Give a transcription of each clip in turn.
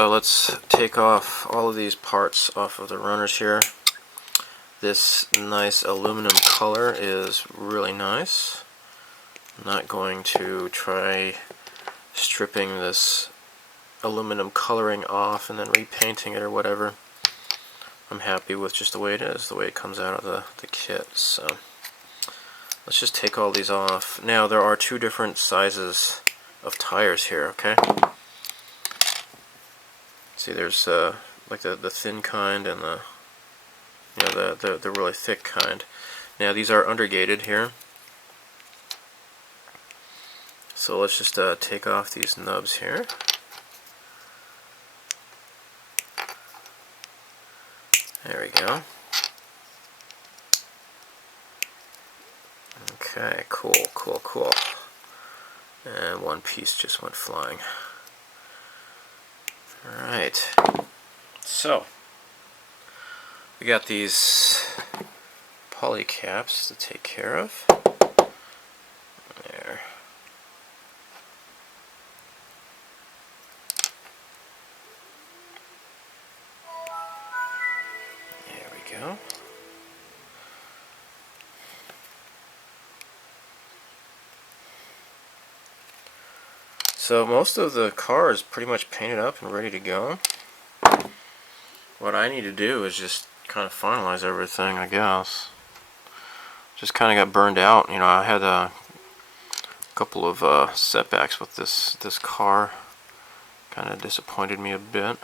So let's take off all of these parts off of the runners here. This nice aluminum color is really nice. I'm not going to try stripping this aluminum coloring off and then repainting it or whatever. I'm happy with just the way it is, the way it comes out of the kit. So let's just take all these off. Now there are two different sizes of tires here, okay? See, there's like the thin kind and the the really thick kind. Now these are undergated here. So let's just take off these nubs here. There we go. Okay, cool, cool, cool. And one piece just went flying. Alright. So, we got these poly caps to take care of. There. There we go. So most of the car is pretty much painted up and ready to go. What I need to do is just kind of finalize everything, I guess. Just kind of got burned out. You know, I had a couple of setbacks with this car. Kind of disappointed me a bit.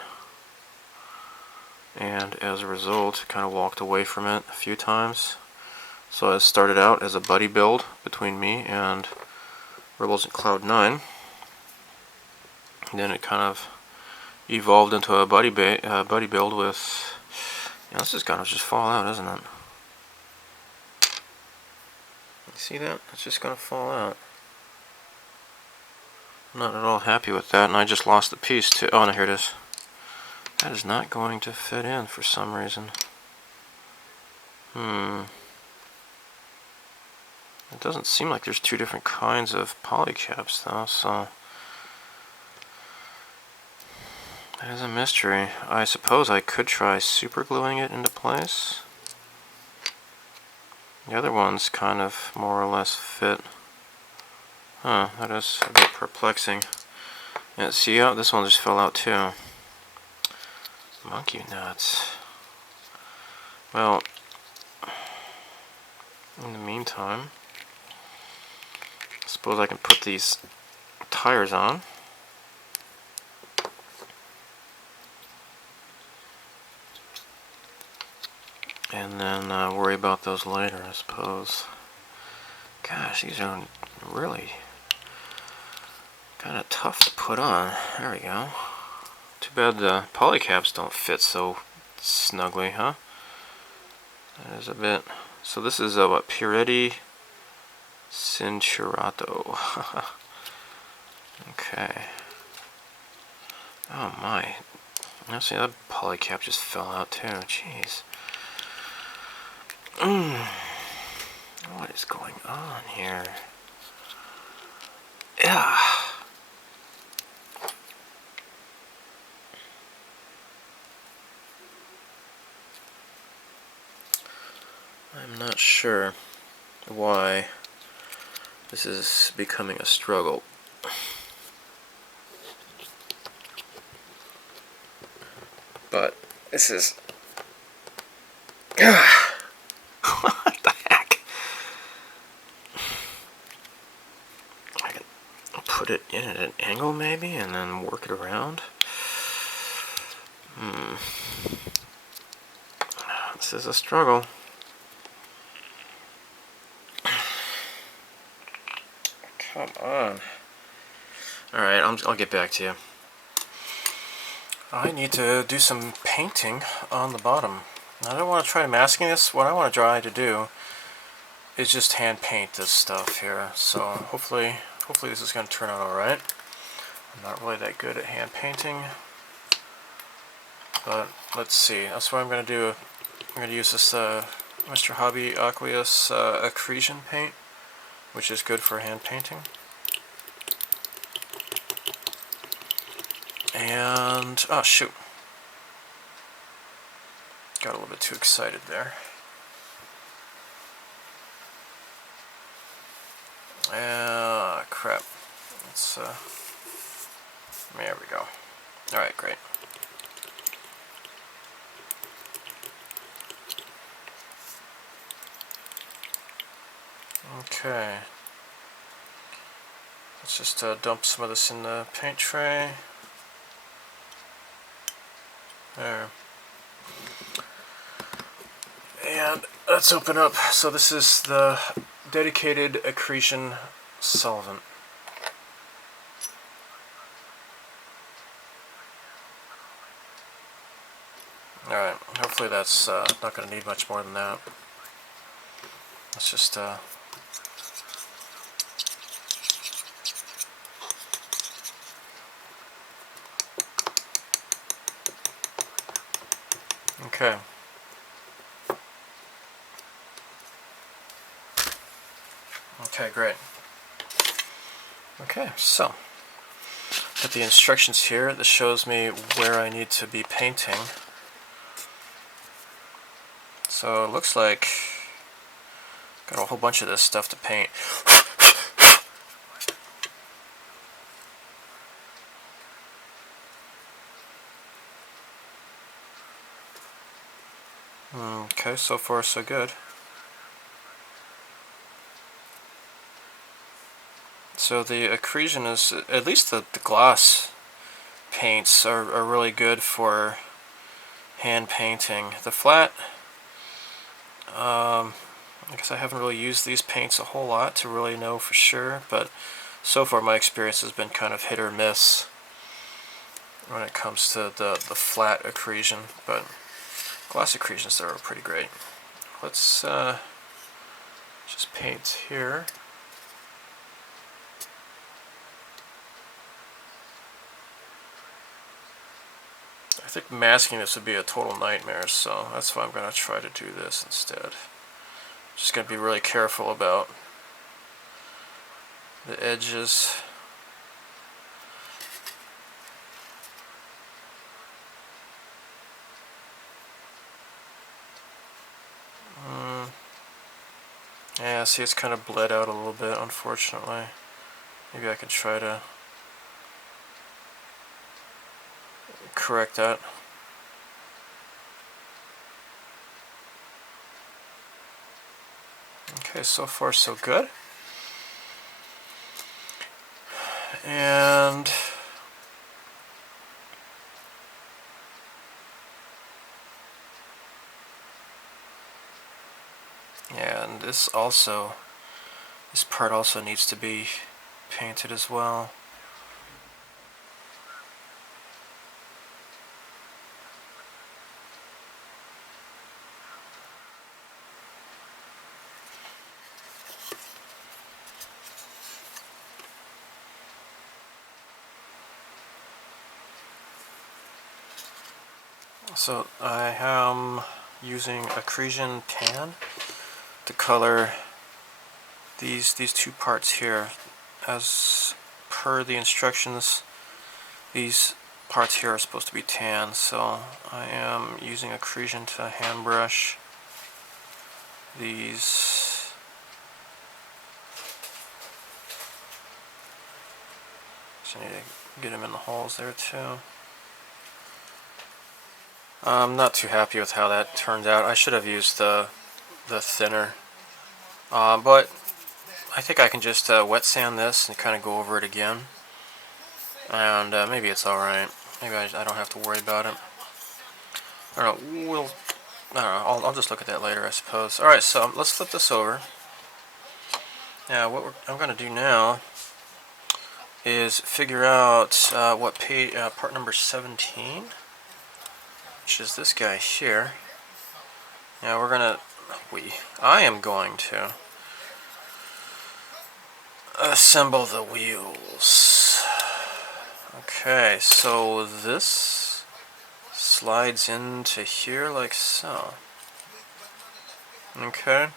And as a result, kind of walked away from it a few times. So it started out as a buddy build between me and RebelsAtCloudNine. And then it kind of evolved into a buddy build with. Yeah, this is gonna just fall out, isn't it? You see that? It's just gonna fall out. I'm not at all happy with that, and I just lost the piece too. Oh no, here it is. That is not going to fit in for some reason. It doesn't seem like there's two different kinds of poly caps though, so that is a mystery. I suppose I could try super gluing it into place. The other ones kind of more or less fit. Huh, that is a bit perplexing. Yeah, see how this one just fell out too. Monkey nuts. Well, in the meantime, I suppose I can put these tires on. And then worry about those later, I suppose. Gosh, these are really kind of tough to put on. There we go. Too bad the poly caps don't fit so snugly, huh? That is a bit. So this is a what? Piretti Cincerato. Okay. Oh my. Now see, that poly cap just fell out too. Jeez. What is going on here? Yeah. I'm not sure why this is becoming a struggle. But this is what the heck? I can put it in at an angle maybe and then work it around. This is a struggle. Come on. Alright, I'll get back to you. I need to do some painting on the bottom. I don't want to try masking this. What I want to try to do is just hand paint this stuff here. So hopefully this is going to turn out alright. I'm not really that good at hand painting. But let's see. That's what I'm going to do. I'm going to use this Mr. Hobby Aqueous accretion paint, which is good for hand painting. And, oh shoot, got a little bit too excited there. Crap. Let's, there we go. Alright, great. Okay. Let's just dump some of this in the paint tray. There. And let's open up. So this is the dedicated accretion solvent. Alright, hopefully that's not going to need much more than that. Let's just okay. Okay, great. Okay, so got the instructions here. This shows me where I need to be painting. So it looks like got a whole bunch of this stuff to paint. Okay, so far so good. So the accretion is, at least the gloss paints are really good for hand painting. The flat, I guess I haven't really used these paints a whole lot to really know for sure, but so far my experience has been kind of hit or miss when it comes to the flat accretion, but gloss accretions there are pretty great. Let's just paint here. I think masking this would be a total nightmare, so that's why I'm going to try to do this instead. Just going to be really careful about the edges. Yeah, see, it's kind of bled out a little bit, unfortunately. Maybe I could try to correct that. Okay, so far so good. And this part also needs to be painted as well. So I am using accretion tan to color these two parts here. As per the instructions, these parts here are supposed to be tan, so I am using accretion to hand brush these. So I need to get them in the holes there too. I'm not too happy with how that turned out. I should have used the thinner, but I think I can just wet sand this and kind of go over it again, and maybe it's alright. Maybe I don't have to worry about it. I don't know. I don't know. I'll just look at that later, I suppose. Alright, so let's flip this over. Now, what I'm going to do now is figure out what page, part number 17, which is this guy here. Now I am going to assemble the wheels. Okay, so this slides into here like so. Okay.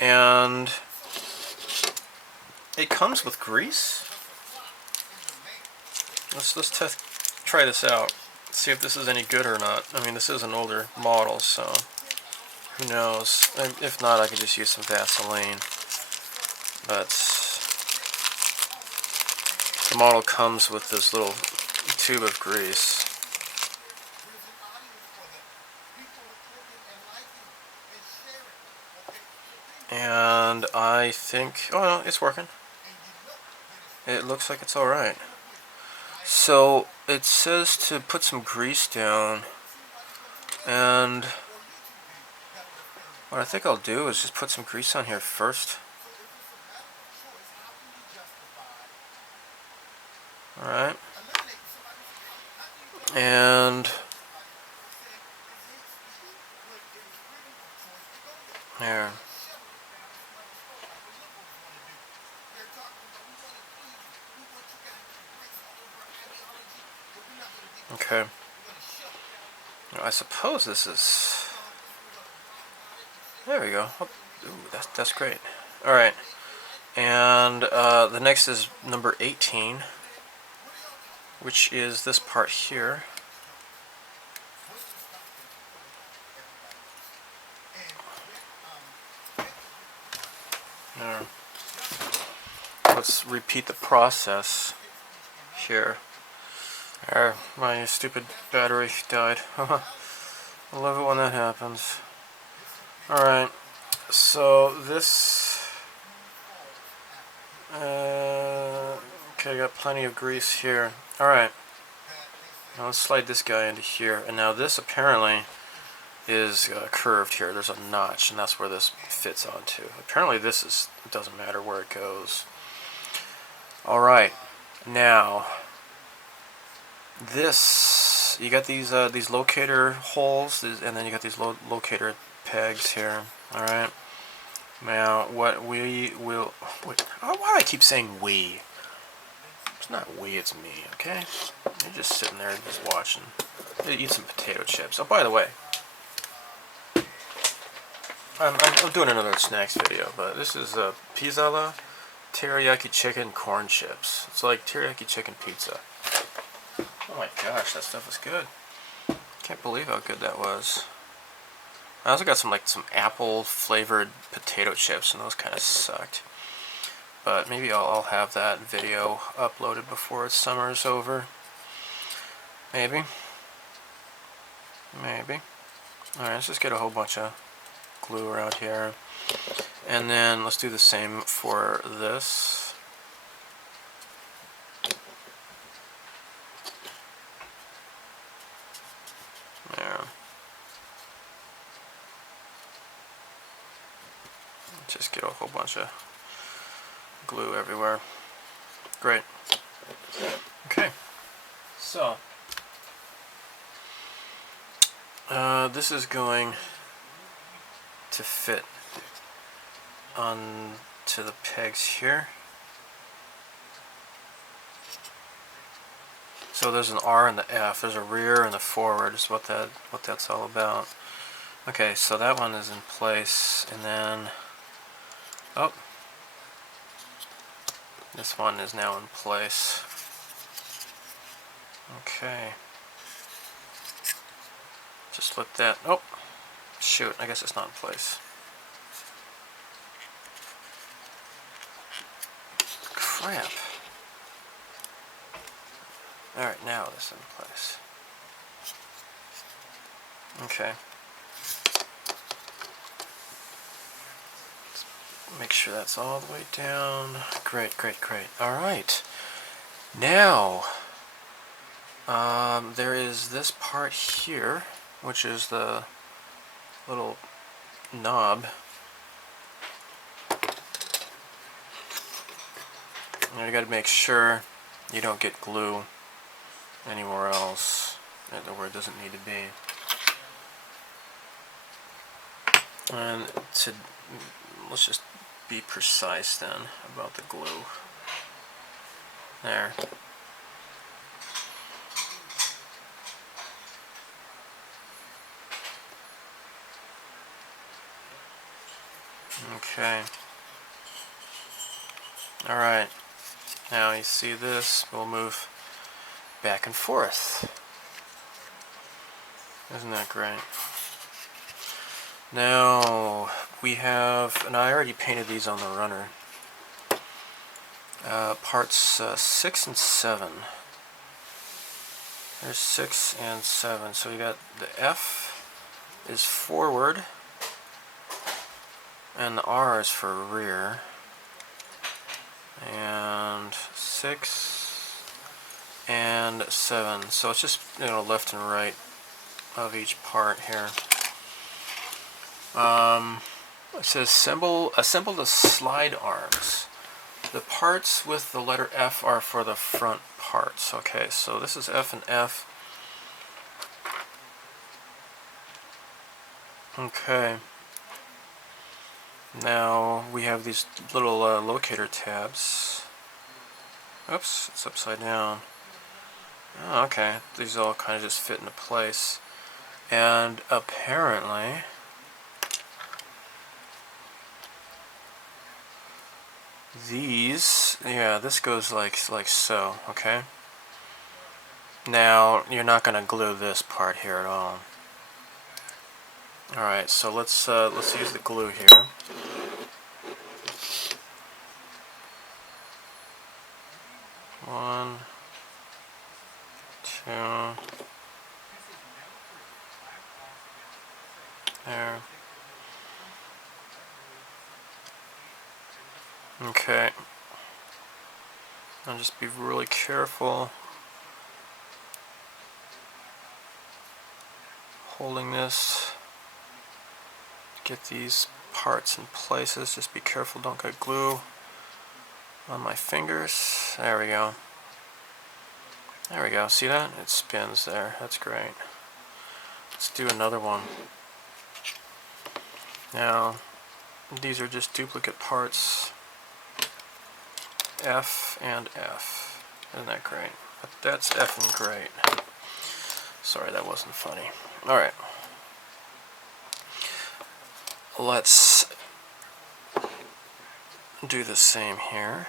And it comes with grease. let's try this out. See if this is any good or not. I mean, this is an older model, so who knows? And if not, I could just use some Vaseline. But the model comes with this little tube of grease. And I think, oh no, it's working. It looks like it's alright. So it says to put some grease down, and what I think I'll do is just put some grease on here first. Alright. And there. Okay. I suppose this is... There we go. Oh, ooh, that's great. Alright. And the next is number 18, which is this part here. There. Let's repeat the process here. There, my stupid battery died. I love it when that happens. Alright, so this... okay, I got plenty of grease here. Alright, now let's slide this guy into here. And now this apparently is curved here. There's a notch, and that's where this fits onto. Apparently this is, it doesn't matter where it goes. Alright, now this, you got these locator holes, and then you got these locator pegs here. Alright, now what we will, why do I keep saying we? It's not we, it's me, okay? You're just sitting there just watching. Eat some potato chips. Oh, by the way, I'm doing another snacks video, but this is Pizzala teriyaki chicken corn chips. It's like teriyaki chicken pizza. Oh my gosh, that stuff is good. Can't believe how good that was. I also got some apple flavored potato chips, and those kind of sucked. But maybe I'll have that video uploaded before summer's over. Maybe. Maybe. Alright, let's just get a whole bunch of glue around here. And then let's do the same for this. There. Just get a whole bunch of glue everywhere. Great. Okay. So, this is going to fit onto the pegs here. So there's an R and the F. There's a rear and a forward. Is what that's all about. Okay, so that one is in place, and then oh, this one is now in place. Okay. Just let that. Oh, shoot! I guess it's not in place. Crap. Alright, now this is in place. Okay. Let's make sure that's all the way down. Great, great, great. Alright. Now, there is this part here, which is the little knob. And you gotta make sure you don't get glue anywhere else where it doesn't need to be. And let's just be precise then about the glue. There. Okay. Alright. Now you see this, we'll move back and forth. Isn't that great? Now we have, and I already painted these on the runner, parts 6 and 7. There's 6 and 7. So we got the F is forward, and the R is for rear, and 6 and 7. So it's just, you know, left and right of each part here. It says assemble the slide arms. The parts with the letter F are for the front parts. Okay, so this is F and F. Okay. Now we have these little locator tabs. Oops, it's upside down. Oh, okay, these all kind of just fit into place. And apparently these, yeah, this goes like so, okay? Now, you're not going to glue this part here at all. Alright, so let's use the glue here. One, two, there. Okay. Now just be really careful holding this. Get these parts in places. Just be careful, don't get glue on my fingers. There we go. There we go. See that? It spins there. That's great. Let's do another one. Now, these are just duplicate parts. F and F. Isn't that great? That's effing great. Sorry, that wasn't funny. Alright. Let's do the same here.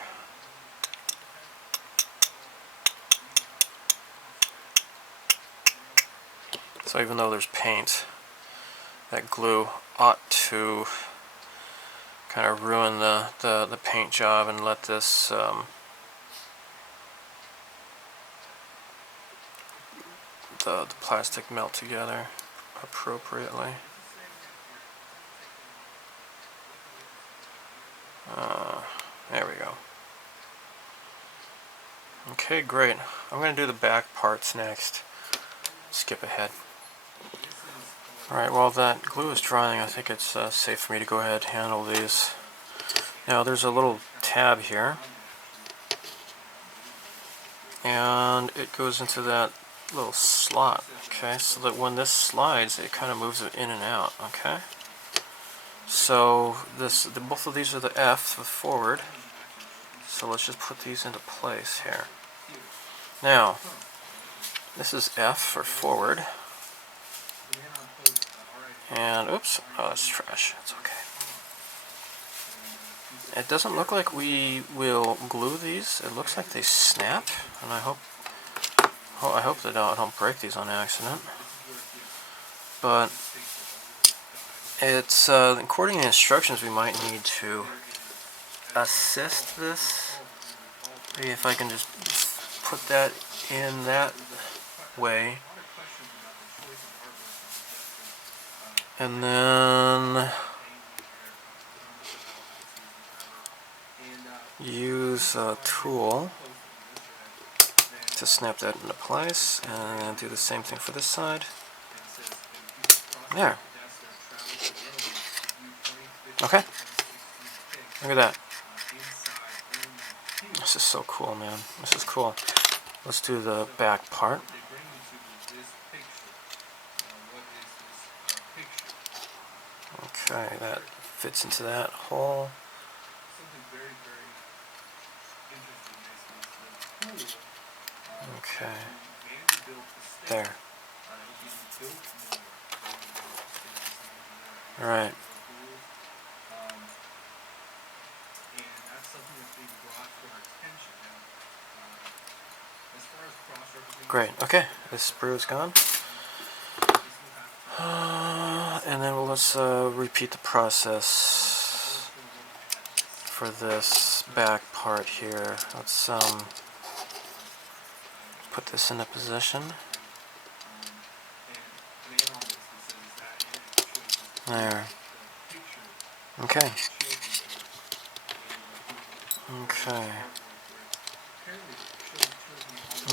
So even though there's paint, that glue ought to kind of ruin the paint job and let this the plastic melt together appropriately. There we go. Okay, great. I'm going to do the back parts next. Skip ahead. Alright, while that glue is drying, I think it's safe for me to go ahead and handle these. Now there's a little tab here, and it goes into that little slot, okay, so that when this slides, it kind of moves it in and out, okay? So both of these are the F, the forward, so let's just put these into place here. Now, this is F for forward. And, oops, oh, that's trash. It's okay. It doesn't look like we will glue these. It looks like they snap, and I hope that I don't break these on accident. But it's according to the instructions, we might need to assist this. Maybe if I can just put that in that way. And then use a tool to snap that into place, and do the same thing for this side. There. Okay. Look at that. This is so cool, man. This is cool. Let's do the back part. Okay, that fits into that hole. Okay. There. Alright. Great. Okay, this sprue is gone. And then let's repeat the process for this back part here. Let's put this into position. There. Okay. Okay.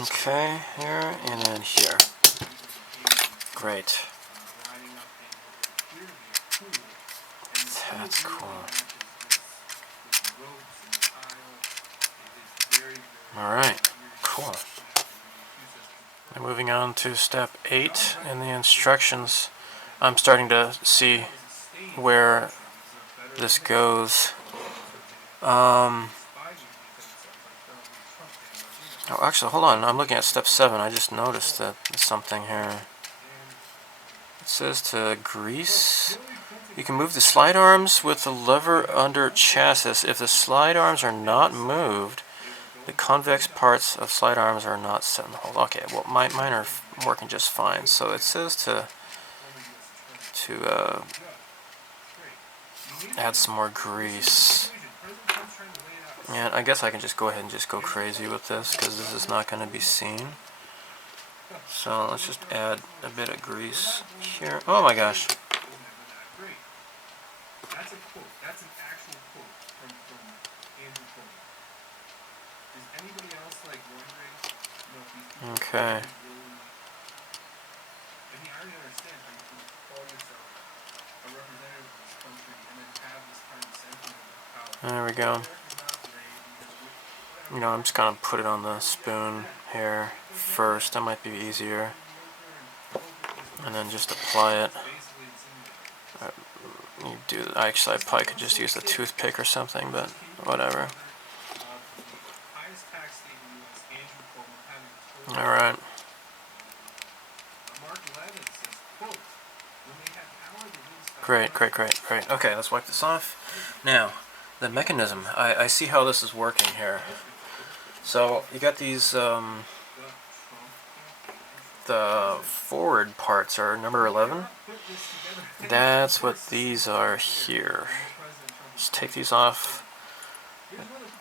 Okay, here, and then here. Great. That's cool. Alright, cool. Now moving on to step 8 in the instructions. I'm starting to see where this goes. Oh, actually, hold on. I'm looking at step 7. I just noticed that there's something here. It says to grease. You can move the slide arms with the lever under chassis. If the slide arms are not moved, the convex parts of slide arms are not set in hold. Okay, well, mine are working just fine. So it says to add some more grease. And I guess I can just go ahead and just go crazy with this because this is not going to be seen. So let's just add a bit of grease here. Oh my gosh. Okay. There we go. You know, I'm just gonna put it on the spoon here first. That might be easier. And then just apply it. Actually, I probably could just use a toothpick or something, but whatever. Alright. Great. Okay, let's wipe this off. Now, the mechanism. I see how this is working here. So, you got these, the forward parts are number 11. That's what these are here. Just take these off.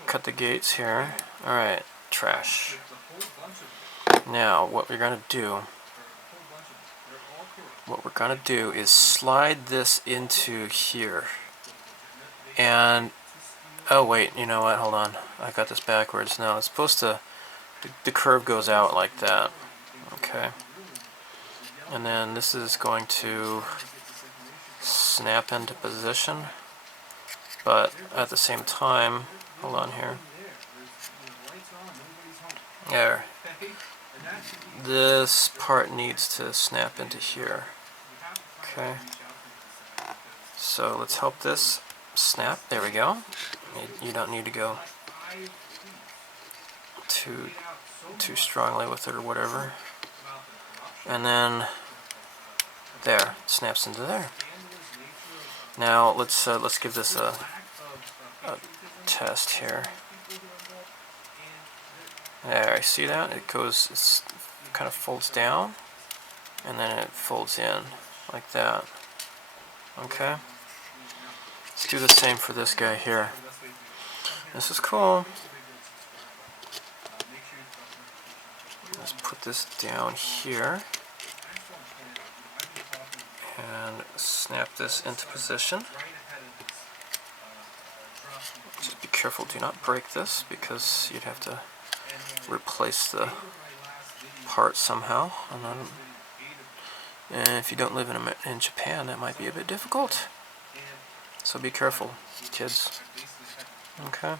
Cut the gates here. Alright, trash. Now, what we're going to do is slide this into here. And, oh wait, you know what, hold on. I got this backwards now. It's supposed to, the curve goes out like that. Okay. And then this is going to snap into position. But at the same time, hold on here. There. This part needs to snap into here. Okay. So let's help this snap. There we go. You don't need to go too strongly with it or whatever. And then there, it snaps into there. Now let's give this a test here. There, I see that it kind of folds down, and then it folds in like that. Okay. Let's do the same for this guy here. This is cool. Let's put this down here and snap this into position. Just be careful, do not break this because you'd have to replace the part somehow. And if you don't live in Japan, that might be a bit difficult. So be careful, kids. Okay.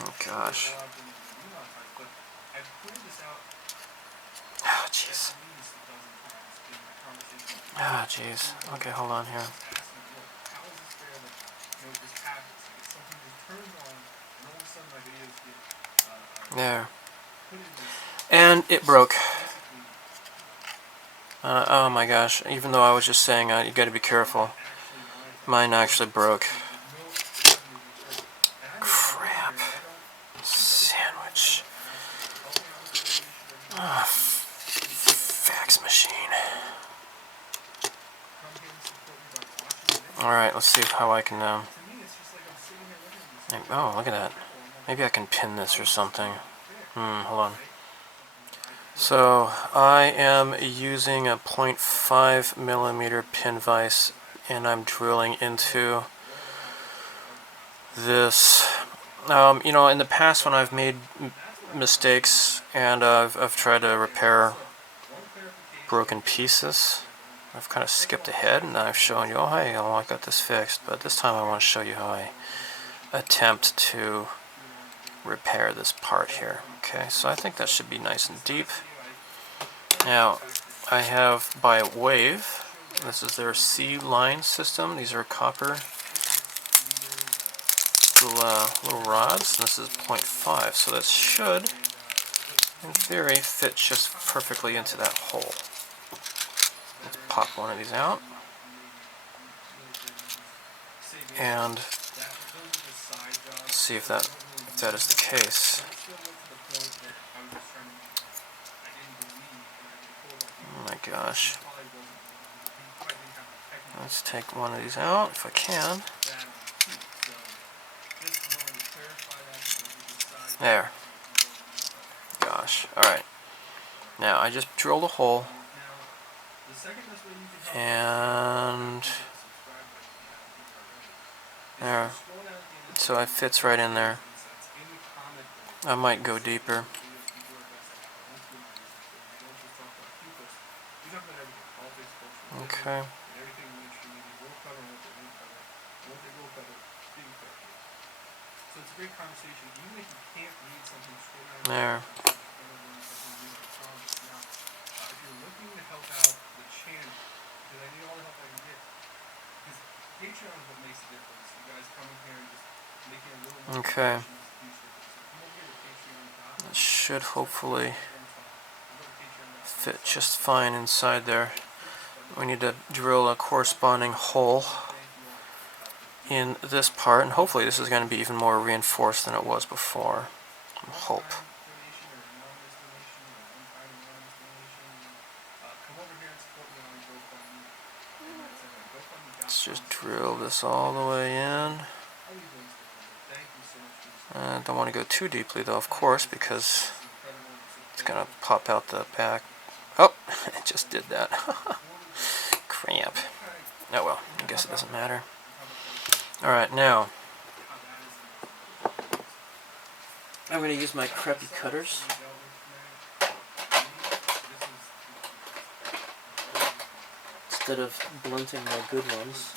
Oh gosh. Ah, jeez. Ah, jeez. Okay, hold on here. There. And it broke. Oh my gosh. Even though I was just saying you gotta be careful. Mine actually broke. Crap. Sandwich. Alright, let's see how I can, oh, look at that. Maybe I can pin this or something. Hold on. So, I am using a 0.5 millimeter pin vise, and I'm drilling into this. You know, in the past when I've made mistakes and I've tried to repair broken pieces, I've kind of skipped ahead and I've shown you, oh hey, I got this fixed, but this time I want to show you how I attempt to repair this part here. Okay, so I think that should be nice and deep. Now, I have by Wave, this is their C line system. These are copper little rods. This is 0.5, so that should, in theory, fit just perfectly into that hole. Let's pop one of these out. And see if that is the case. Oh my gosh. Let's take one of these out if I can. There. Gosh. Alright. Now I just drilled a hole. And there. So it fits right in there. I might go deeper. Okay. There. Okay. That should hopefully fit just fine inside there. We need to drill a corresponding hole in this part, and hopefully this is going to be even more reinforced than it was before. I hope. Let's just drill this all the way in. I don't want to go too deeply though, of course, because it's going to pop out the back. Oh, it just did that. Crap. Oh well, I guess it doesn't matter. Alright, now I'm going to use my crappy cutters. Instead of blunting my good ones.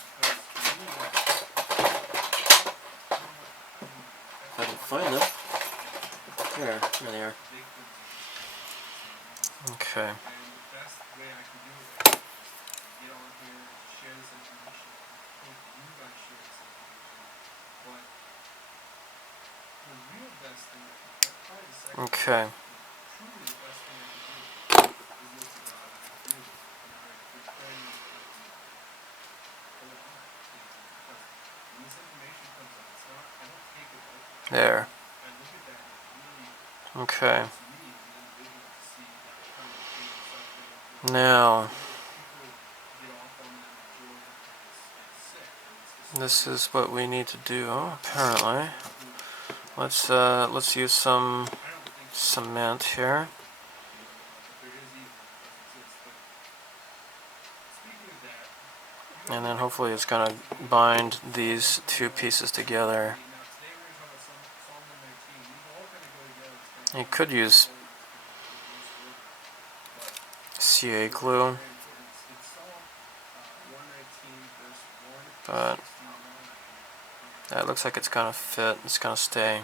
If I can find them. There they are. Okay. Okay. There. Okay. Now, this is what we need to do, apparently. Let's use some cement here. And then hopefully it's going to bind these two pieces together. You could use CA glue, but that looks like it's going to fit, it's going to stay.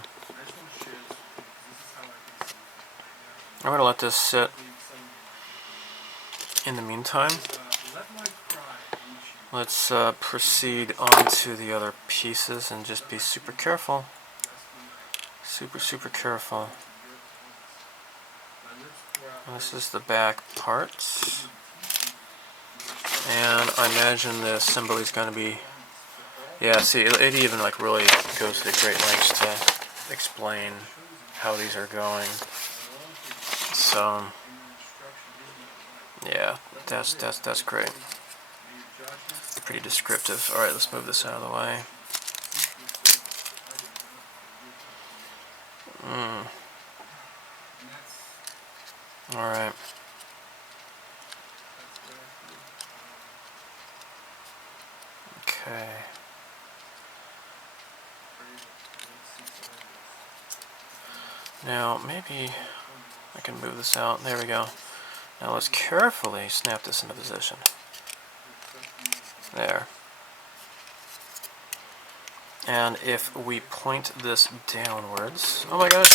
I'm going to let this sit in the meantime. Let's proceed on to the other pieces and just be super careful. Super careful. This is the back parts. And I imagine the assembly is going to be... Yeah, see, it even like really goes to the great lengths to explain how these are going. So, yeah, that's great. pretty descriptive. Alright, let's move this out of the way. Alright. Okay. Now, maybe I can move this out. There we go. Now let's carefully snap this into position. There. And if we point this downwards... Oh my gosh!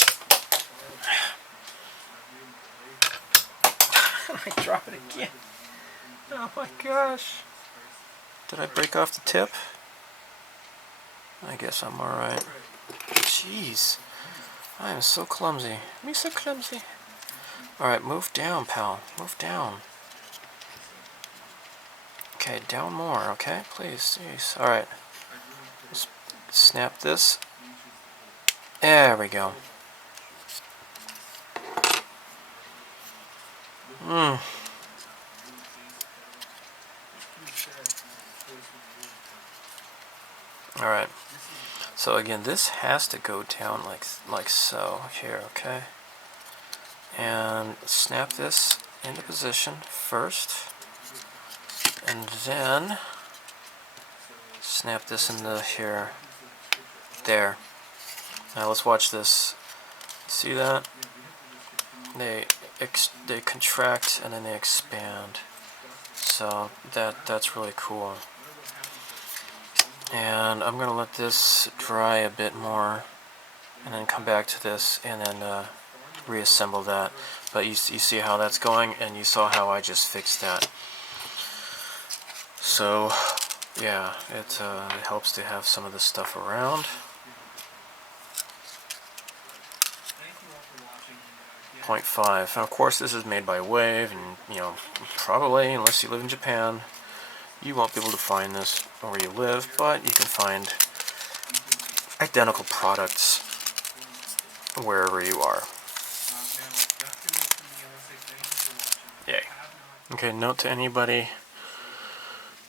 I drop it again. Oh my gosh. Did I break off the tip? I guess I'm alright. Jeez. I am so clumsy. Me so clumsy. Alright, move down, pal. Move down. Okay, down more, okay? Please, jeez. Alright. Let's snap this. There we go. Alright. So again, this has to go down like so here, okay? And snap this into position first. And then snap this into here. There. Now let's watch this. See that? They contract and then they expand. So that's really cool. And I'm gonna let this dry a bit more, and then come back to this, and then reassemble that. But you see how that's going, and you saw how I just fixed that. So yeah, it helps to have some of this stuff around. .5. Now, of course, this is made by Wave, and you know, probably unless you live in Japan, you won't be able to find this where you live, but you can find identical products wherever you are. Yay. Okay, note to anybody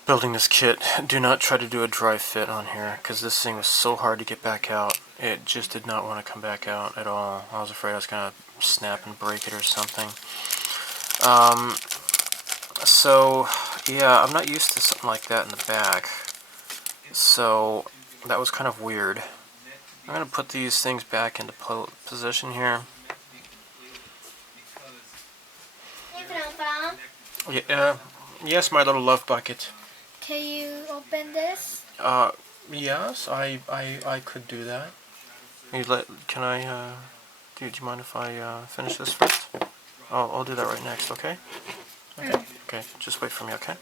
building this kit, do not try to do a dry fit on here, because this thing was so hard to get back out. It just did not want to come back out at all. I was afraid I was going to snap and break it or something. So, yeah, I'm not used to something like that in the back. So, that was kind of weird. I'm going to put these things back into position here. Yeah, yes, my little love bucket. Can you open this? Yes, I could do that. Can I, do you mind if I finish this first? I'll do that right next, okay? Okay, okay, just wait for me, okay?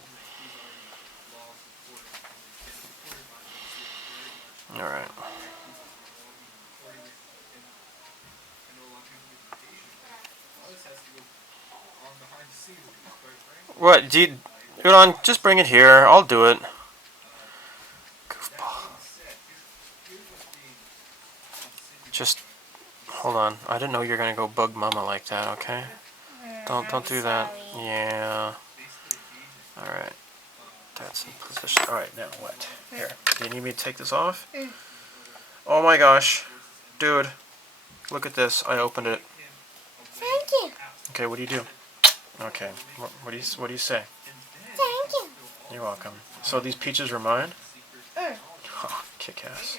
Alright. What, hold on, just bring it here, I'll do it. Goofball. Just, hold on, I didn't know you were gonna go bug mama like that, okay? Don't do that. Yeah. Alright. That's in position. Alright, now what? Here. Do you need me to take this off? Oh my gosh. Dude. Look at this. I opened it. Thank you. Okay, what do you do? Okay. What do you say? Thank you. You're welcome. So these peaches are mine? Oh, kick ass.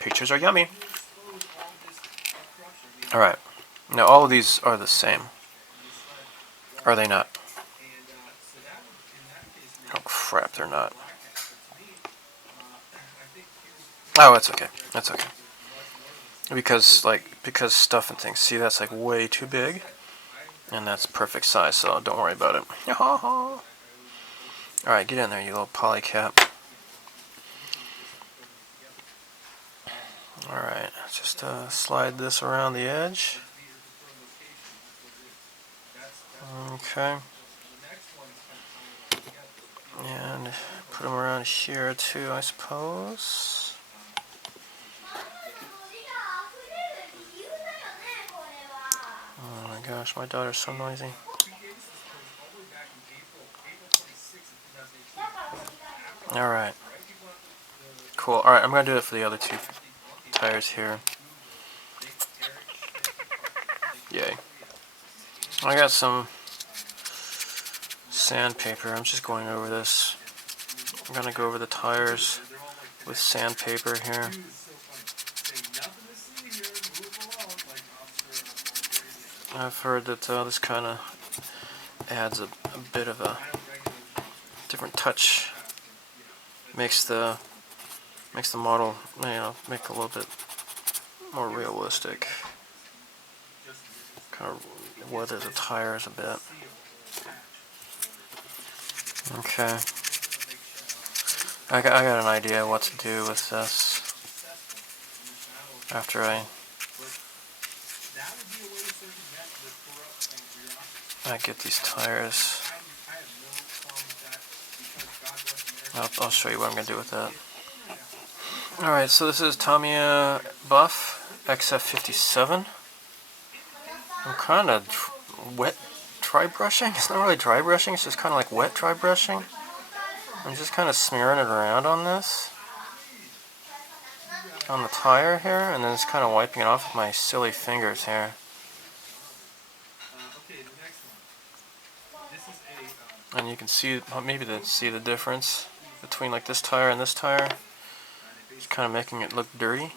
Peaches are yummy. Alright. Now all of these are the same. Are they not? Oh crap, they're not. Oh, it's okay. That's okay. Because stuff and things. See, that's like way too big. And that's perfect size, so don't worry about it. Alright, get in there, you little polycap. Alright, just slide this around the edge. Okay. And put them around here too, I suppose. gosh, my daughter's so noisy. Alright. Cool. Alright, I'm going to do it for the other two tires here. Yay. I got some sandpaper. I'm just going over this. I'm going to go over the tires with sandpaper here. I've heard that this kind of adds a bit of a different touch. Makes the model, make it a little bit more realistic. Kind of weather the tires a bit. Okay. I got an idea what to do with this after I get these tires. I'll show you what I'm going to do with that. Alright, so this is Tamiya Buff XF57. I'm kind of wet dry brushing. It's not really dry brushing, it's just kind of like wet dry brushing. I'm just kind of smearing it around on this, on the tire here, and then just kind of wiping it off with my silly fingers here. And you can see, maybe see the difference between like this tire and this tire. It's kind of making it look dirty.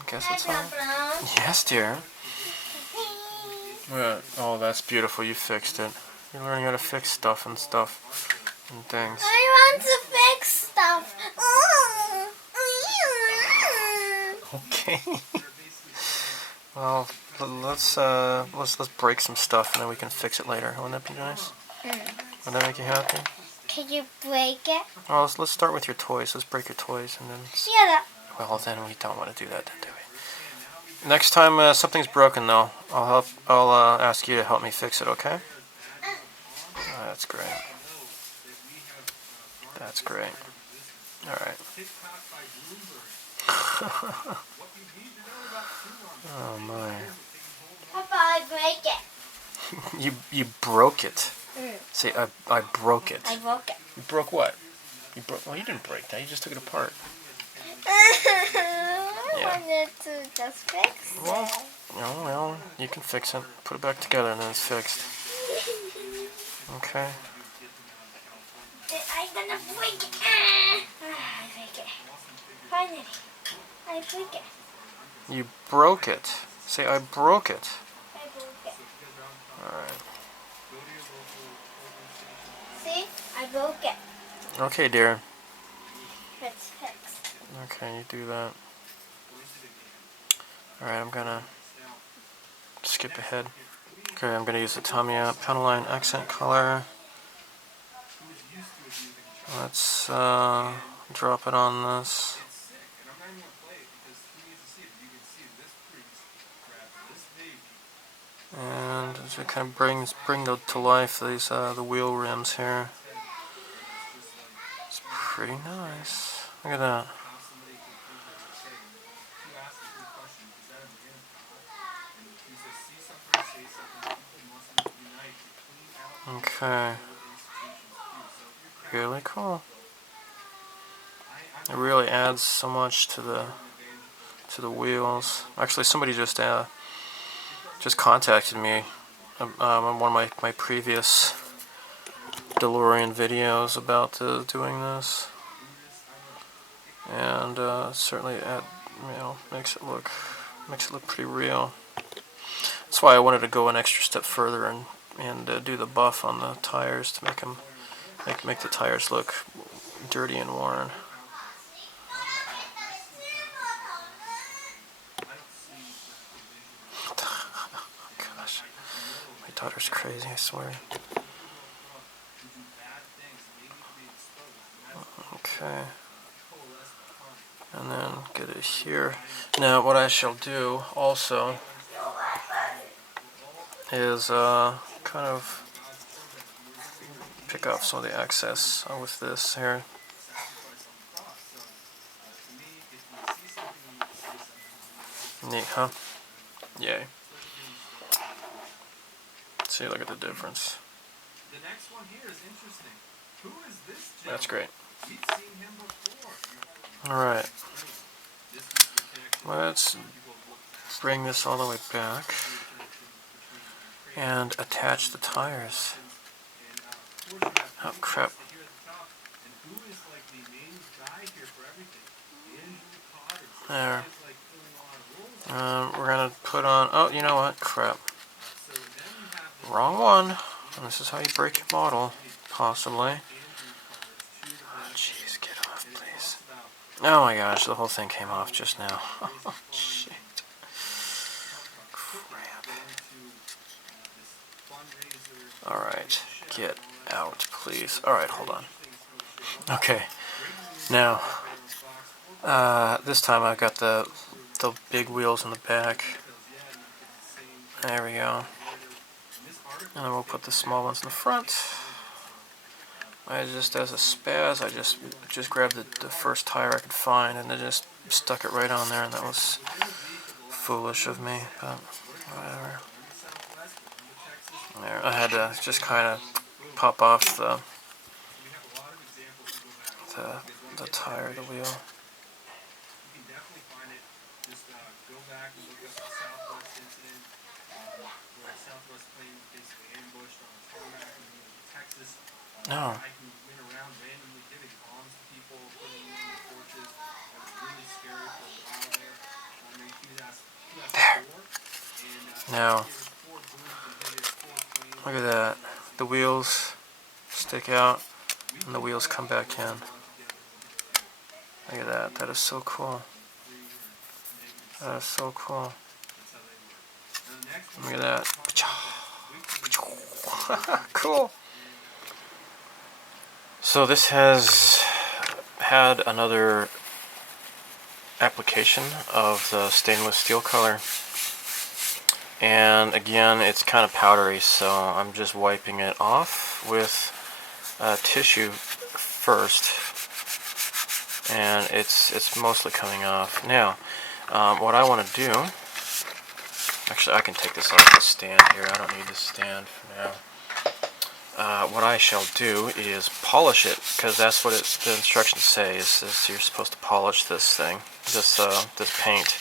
I guess it's on. Yes, dear. Oh, that's beautiful. You fixed it. You're learning how to fix stuff and things. I want to fix stuff. Okay. Well, let's break some stuff and then we can fix it later. Wouldn't that be nice? Would that make you happy? Can you break it? Well, let's start with your toys. Let's break your toys and then. Yeah. Well, then we don't want to do that, do we? Next time something's broken, though, I'll ask you to help me fix it. Okay? That's great. That's great. All right. Oh my. Papa, I break it. You broke it. Say I broke it. I broke it. You broke what? You broke. Well, you didn't break that. You just took it apart. I wanted to just fix it. Well, you can fix it. Put it back together and then it's fixed. Okay. I'm gonna break it. I break it. Finally, I break it. You broke it. Say I broke it. I broke it. Alright. See? I broke it. Okay, dear. It's fixed. Okay, you do that. Alright, I'm gonna skip ahead. Okay, I'm gonna use the Tamiya Pentaline accent color. Let's drop it on this. And it kind of bring to life these the wheel rims here. It's pretty nice. Look at that. Okay. Really cool. It really adds so much to the wheels. Actually, somebody just contacted me on one of my previous Delorean videos about doing this, and certainly makes it look pretty real. That's why I wanted to go an extra step further and do the buff on the tires to make the tires look dirty and worn. Gosh, my daughter's crazy, I swear. Okay. And then get it here. Now what I shall do also is kind of pick off some of the excess with this here. Neat, huh? Yay. See, look at the difference. That's great. Alright. Let's bring this all the way back and attach the tires. Oh crap. There. We're gonna put on, oh, you know what, crap. Wrong one. This is how you break your model, possibly. Jeez, get off, please. Oh my gosh, the whole thing came off just now. Oh, shit. Crap. Alright, get out, please. Alright, hold on. Okay, now, this time I've got the big wheels in the back. There we go. And then we'll put the small ones in the front. I just, as a spaz, I just grabbed the first tire I could find and then just stuck it right on there, and that was foolish of me, but whatever. There, I had to just kind of pop off the tire, the wheel. No. There. Now, look at that. The wheels stick out and the wheels come back in. Look at that. That is so cool. That is so cool. Look at that. Cool. So this has had another application of the stainless steel color, and again it's kind of powdery, so I'm just wiping it off with tissue first, and it's mostly coming off. Now what I want to do, actually I can take this off the stand here, I don't need the stand for now. What I shall do is polish it, because that's what the instructions say, is you're supposed to polish this thing, this paint.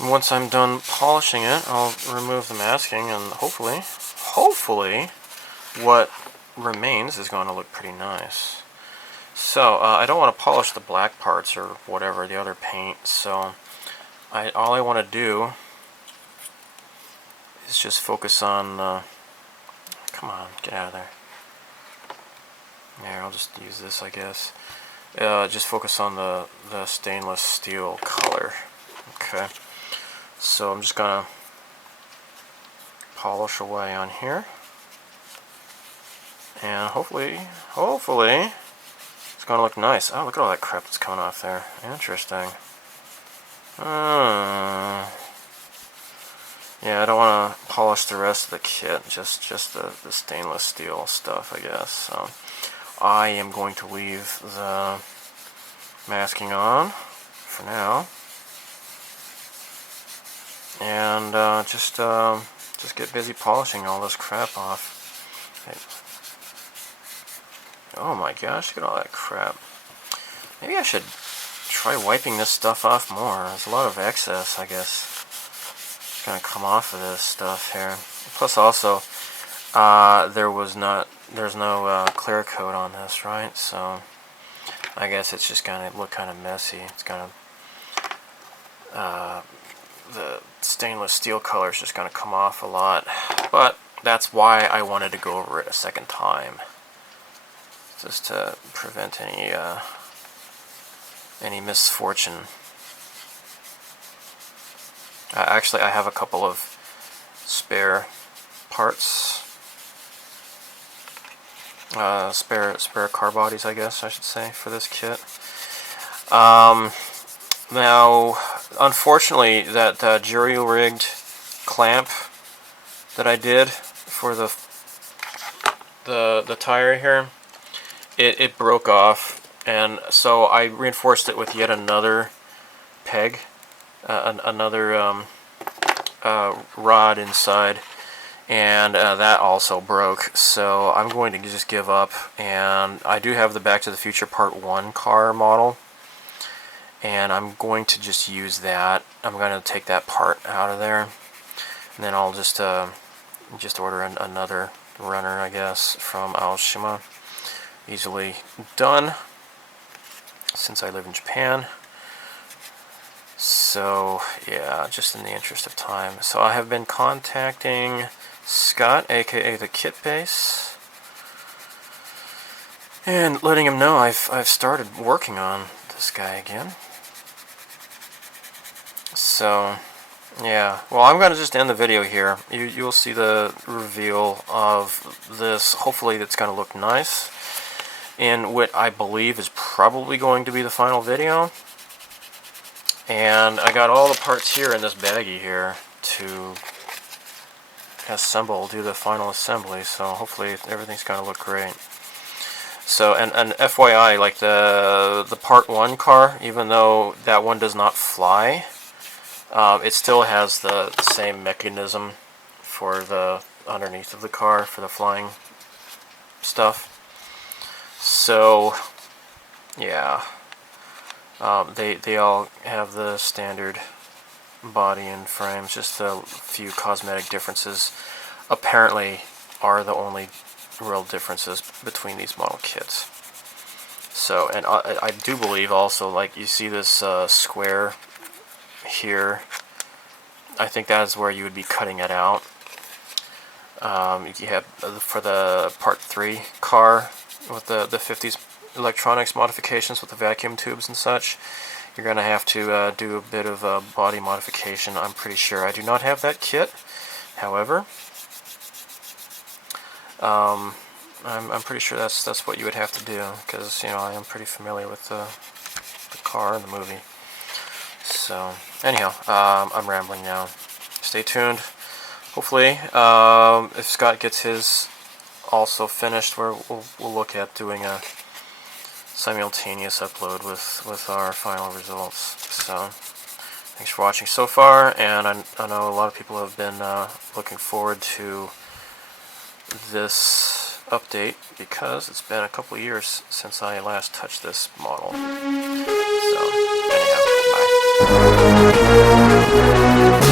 And once I'm done polishing it, I'll remove the masking, and hopefully, what remains is going to look pretty nice. So, I don't want to polish the black parts or whatever, the other paint, so all I want to do is just focus on... come on, get out of there. There, I'll just use this, I guess. Just focus on the stainless steel color. Okay. So I'm just gonna polish away on here. And hopefully, it's gonna look nice. Oh, look at all that crap that's coming off there. Interesting. Yeah, I don't want to polish the rest of the kit, just the stainless steel stuff, I guess. So I am going to leave the masking on for now, and just get busy polishing all this crap off. Okay. Oh my gosh, look at all that crap. Maybe I should try wiping this stuff off more. There's a lot of excess, I guess, gonna come off of this stuff here. Plus also, there's no clear coat on this, right? So I guess it's just gonna look kind of messy. It's gonna the stainless steel color is just gonna come off a lot, but that's why I wanted to go over it a second time, just to prevent any misfortune. Actually, I have a couple of spare parts, spare car bodies, I guess I should say, for this kit. Now, unfortunately, that jury-rigged clamp that I did for the the tire here, it broke off, and so I reinforced it with yet another peg, another rod inside, and that also broke. So I'm going to just give up, and I do have the Back to the Future Part 1 car model, and I'm going to just use that. I'm going to take that part out of there, and then I'll just order another runner, I guess, from Aoshima. Easily done, since I live in Japan. So yeah, just in the interest of time. So I have been contacting Scott, aka TheModelKitBase, and letting him know I've started working on this guy again. So yeah, well, I'm going to just end the video here. You'll see the reveal of this. Hopefully it's going to look nice in what I believe is probably going to be the final video. And I got all the parts here in this baggie here to assemble, do the final assembly, so hopefully everything's going to look great. So, and FYI, like the Part 1 car, even though that one does not fly, it still has the same mechanism for the underneath of the car for the flying stuff. So yeah, they all have the standard body and frames. Just a few cosmetic differences apparently are the only real differences between these model kits. So, and I do believe also, like, you see this square here, I think that is where you would be cutting it out. You have for the Part 3 car with the 50s electronics modifications with the vacuum tubes and such, you're going to have to do a bit of a body modification, I'm pretty sure. I do not have that kit, however, I'm pretty sure that's what you would have to do, because, you know, I am pretty familiar with the car and the movie. So, anyhow, I'm rambling now. Stay tuned. Hopefully, if Scott gets his also finished, we'll look at doing a simultaneous upload with our final results. So, thanks for watching so far, and I know a lot of people have been looking forward to this update because it's been a couple of years since I last touched this model. So, anyhow, bye.